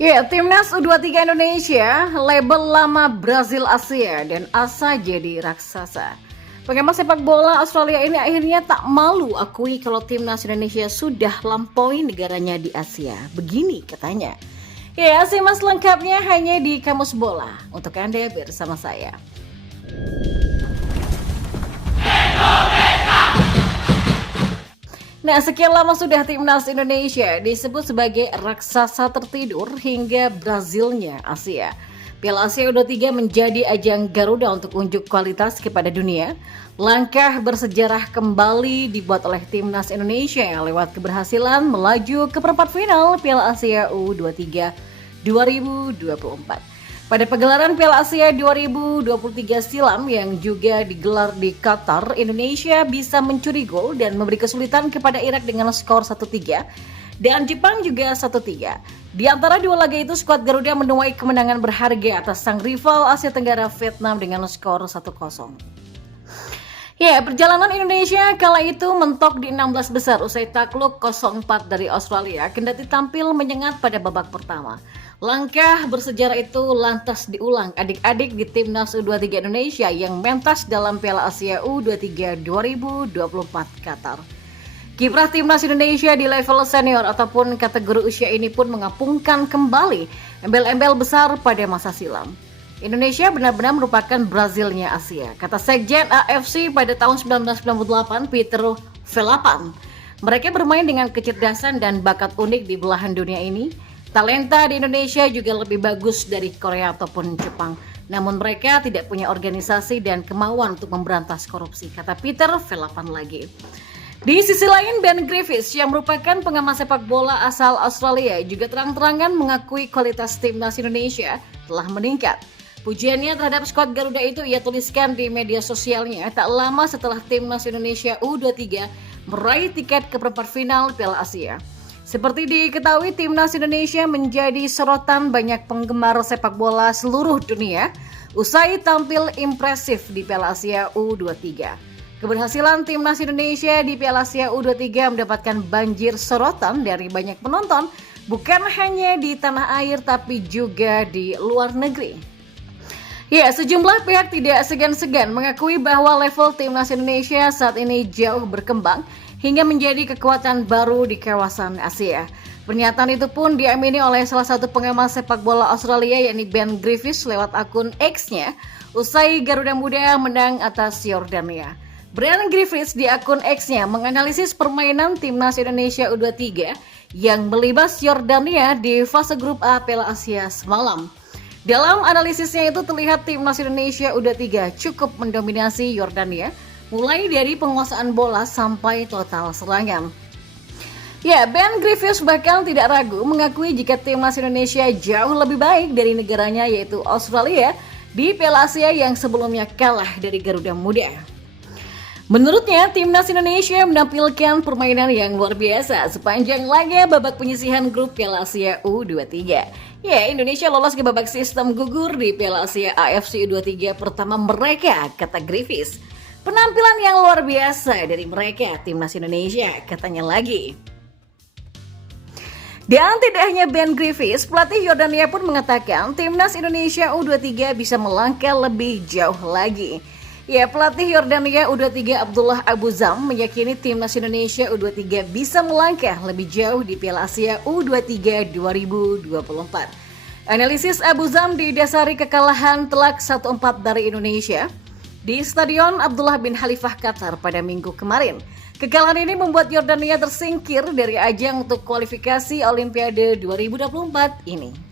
Ya, Timnas U23 Indonesia label lama Brazil Asia dan asa jadi raksasa. Pengamat sepak bola Australia ini akhirnya tak malu akui kalau Timnas Indonesia sudah lampaui negaranya di Asia. Begini katanya. Ya, simak lengkapnya hanya di Kamus Bola. Untuk Anda bersama saya. Nah, sekian lama sudah Timnas Indonesia disebut sebagai raksasa tertidur hingga Brazilnya Asia. Piala Asia U23 menjadi ajang Garuda untuk unjuk kualitas kepada dunia. Langkah bersejarah kembali dibuat oleh Timnas Indonesia lewat keberhasilan melaju ke perempat final Piala Asia U23 2024. Pada pegelaran Piala Asia 2023 silam yang juga digelar di Qatar, Indonesia bisa mencuri gol dan memberi kesulitan kepada Irak dengan skor 1-3 dan Jepang juga 1-3. Di antara dua laga itu, skuad Garuda menuai kemenangan berharga atas sang rival Asia Tenggara Vietnam dengan skor 1-0. Ya, perjalanan Indonesia kala itu mentok di 16 besar usai takluk 0-4 dari Australia, kendati tampil menyengat pada babak pertama. Langkah bersejarah itu lantas diulang adik-adik di Timnas U23 Indonesia yang mentas dalam Piala Asia U23 2024 Qatar. Kiprah Timnas Indonesia di level senior ataupun kategori usia ini pun mengapungkan kembali embel-embel besar pada masa silam. Indonesia benar-benar merupakan Brazilnya Asia, kata Sekjen AFC pada tahun 1998 Peter Velapan. Mereka bermain dengan kecerdasan dan bakat unik di belahan dunia ini. Talenta di Indonesia juga lebih bagus dari Korea ataupun Jepang. Namun mereka tidak punya organisasi dan kemauan untuk memberantas korupsi, kata Peter Velapan lagi. Di sisi lain, Ben Griffiths yang merupakan pengamat sepak bola asal Australia juga terang-terangan mengakui kualitas Timnas Indonesia telah meningkat. Pujiannya terhadap skuad Garuda itu ia tuliskan di media sosialnya tak lama setelah Timnas Indonesia U23 meraih tiket ke perempat final Piala Asia. Seperti diketahui, Timnas Indonesia menjadi sorotan banyak penggemar sepak bola seluruh dunia usai tampil impresif di Piala Asia U23. Keberhasilan Timnas Indonesia di Piala Asia U23 mendapatkan banjir sorotan dari banyak penonton, bukan hanya di tanah air tapi juga di luar negeri. Ya, sejumlah pihak tidak segan-segan mengakui bahwa level Timnas Indonesia saat ini jauh berkembang hingga menjadi kekuatan baru di kawasan Asia. Pernyataan itu pun diamini oleh salah satu pengamat sepak bola Australia yakni Ben Griffiths lewat akun X-nya usai Garuda Muda menang atas Yordania. Ben Griffiths di akun X-nya menganalisis permainan Timnas Indonesia U23 yang melibas Yordania di fase grup A Piala Asia semalam. Dalam analisisnya itu terlihat Timnas Indonesia U23 cukup mendominasi Yordania, mulai dari penguasaan bola sampai total serangan. Ya, Ben Griffiths bahkan tidak ragu mengakui jika Timnas Indonesia jauh lebih baik dari negaranya yaitu Australia di Piala Asia yang sebelumnya kalah dari Garuda Muda. Menurutnya, Timnas Indonesia menampilkan permainan yang luar biasa sepanjang laga babak penyisihan grup Piala Asia U23. Ya, Indonesia lolos ke babak sistem gugur di Piala Asia AFC U23 pertama mereka, kata Griffiths. Penampilan yang luar biasa dari mereka, Timnas Indonesia, katanya lagi. Dan tidak hanya Ben Griffiths, pelatih Yordania pun mengatakan Timnas Indonesia U23 bisa melangkah lebih jauh lagi. Ya, pelatih Yordania U23 Abdullah Abu Zam meyakini Timnas Indonesia U23 bisa melangkah lebih jauh di Piala Asia U23 2024. Analisis Abu Zam didasari kekalahan telak 1-4 dari Indonesia di Stadion Abdullah bin Khalifah Qatar pada Minggu kemarin. Kekalahan ini membuat Yordania tersingkir dari ajang untuk kualifikasi Olimpiade 2024 ini.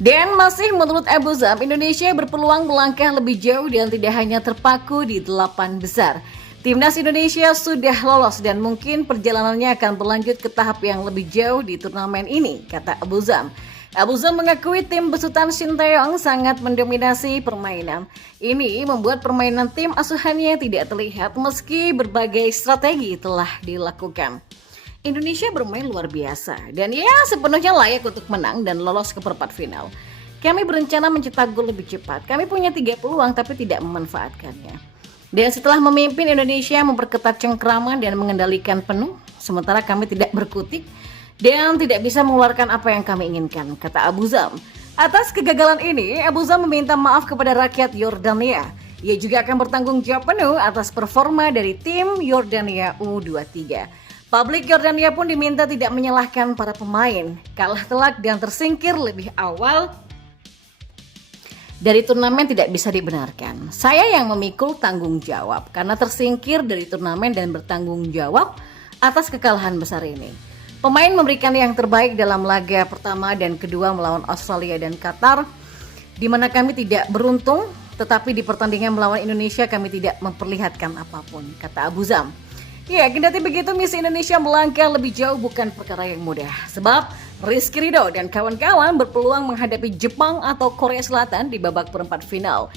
Dan masih menurut Abu Zam, Indonesia berpeluang melangkah lebih jauh dan tidak hanya terpaku di 8 besar. Timnas Indonesia sudah lolos dan mungkin perjalanannya akan berlanjut ke tahap yang lebih jauh di turnamen ini, kata Abu Zam. Abu Zam mengakui tim besutan Shin Tae-yong sangat mendominasi permainan. Ini membuat permainan tim asuhannya tidak terlihat meski berbagai strategi telah dilakukan. Indonesia bermain luar biasa dan ya sepenuhnya layak untuk menang dan lolos ke perempat final. Kami berencana mencetak gol lebih cepat. Kami punya 3 peluang tapi tidak memanfaatkannya. Dan setelah memimpin Indonesia memperketat cengkraman dan mengendalikan penuh, sementara kami tidak berkutik, dan tidak bisa mengeluarkan apa yang kami inginkan, kata Abu Zam. Atas kegagalan ini, Abu Zam meminta maaf kepada rakyat Yordania. Ia juga akan bertanggung jawab penuh atas performa dari tim Yordania U23. Publik Yordania pun diminta tidak menyalahkan para pemain. Kalah telak dan tersingkir lebih awal dari turnamen tidak bisa dibenarkan. Saya yang memikul tanggung jawab karena tersingkir dari turnamen dan bertanggung jawab atas kekalahan besar ini. Pemain memberikan yang terbaik dalam laga pertama dan kedua melawan Australia dan Qatar, di mana kami tidak beruntung, tetapi di pertandingan melawan Indonesia kami tidak memperlihatkan apapun, kata Abu Zam. Ya, kendati begitu misi Indonesia melangkah lebih jauh bukan perkara yang mudah, sebab Rizky Ridho dan kawan-kawan berpeluang menghadapi Jepang atau Korea Selatan di babak perempat final.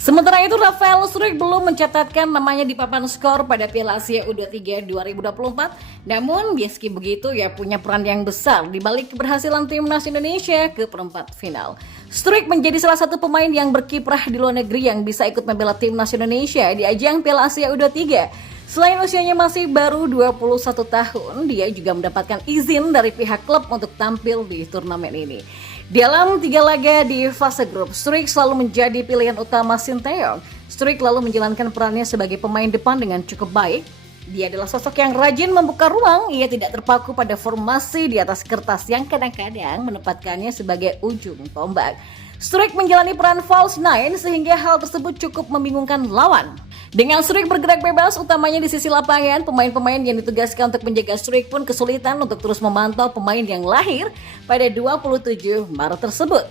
Sementara itu, Rafael Struijk belum mencatatkan namanya di papan skor pada Piala Asia U23 2024. Namun, meski begitu, ia punya peran yang besar di balik keberhasilan timnas Indonesia ke perempat final. Struijk menjadi salah satu pemain yang berkiprah di luar negeri yang bisa ikut membela timnas Indonesia di ajang Piala Asia U23. Selain usianya masih baru 21 tahun, dia juga mendapatkan izin dari pihak klub untuk tampil di turnamen ini. Dalam 3 laga di fase grup, Struijk selalu menjadi pilihan utama Sinteyong. Struijk lalu menjalankan perannya sebagai pemain depan dengan cukup baik. Dia adalah sosok yang rajin membuka ruang, ia tidak terpaku pada formasi di atas kertas yang kadang-kadang menempatkannya sebagai ujung tombak. Struijk menjalani peran false nine sehingga hal tersebut cukup membingungkan lawan. Dengan Struijk bergerak bebas, utamanya di sisi lapangan, pemain-pemain yang ditugaskan untuk menjaga Struijk pun kesulitan untuk terus memantau pemain yang lahir pada 27 Maret tersebut.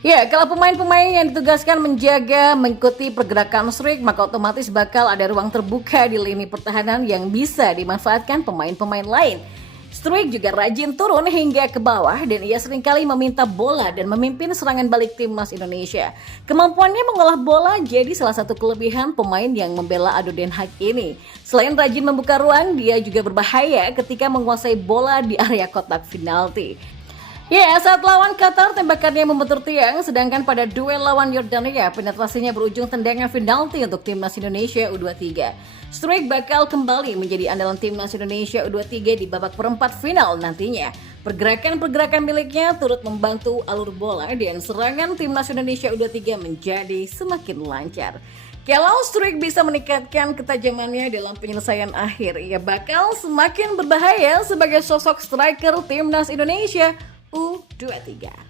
Ya, kalau pemain-pemain yang ditugaskan menjaga mengikuti pergerakan Struijk, maka otomatis bakal ada ruang terbuka di lini pertahanan yang bisa dimanfaatkan pemain-pemain lain. Struijk juga rajin turun hingga ke bawah dan ia seringkali meminta bola dan memimpin serangan balik timnas Indonesia. Kemampuannya mengolah bola jadi salah satu kelebihan pemain yang membela Ado Den Haag ini. Selain rajin membuka ruang, dia juga berbahaya ketika menguasai bola di area kotak penalti. Ya, saat lawan Qatar tembakannya membentur tiang, sedangkan pada duel lawan Yordania penetrasinya berujung tendangan penalti untuk timnas Indonesia U23. Struijk bakal kembali menjadi andalan timnas Indonesia U23 di babak perempat final nantinya. Pergerakan-pergerakan miliknya turut membantu alur bola dan serangan timnas Indonesia U23 menjadi semakin lancar. Kalau Struijk bisa meningkatkan ketajamannya dalam penyelesaian akhir, ia bakal semakin berbahaya sebagai sosok striker timnas Indonesia U23.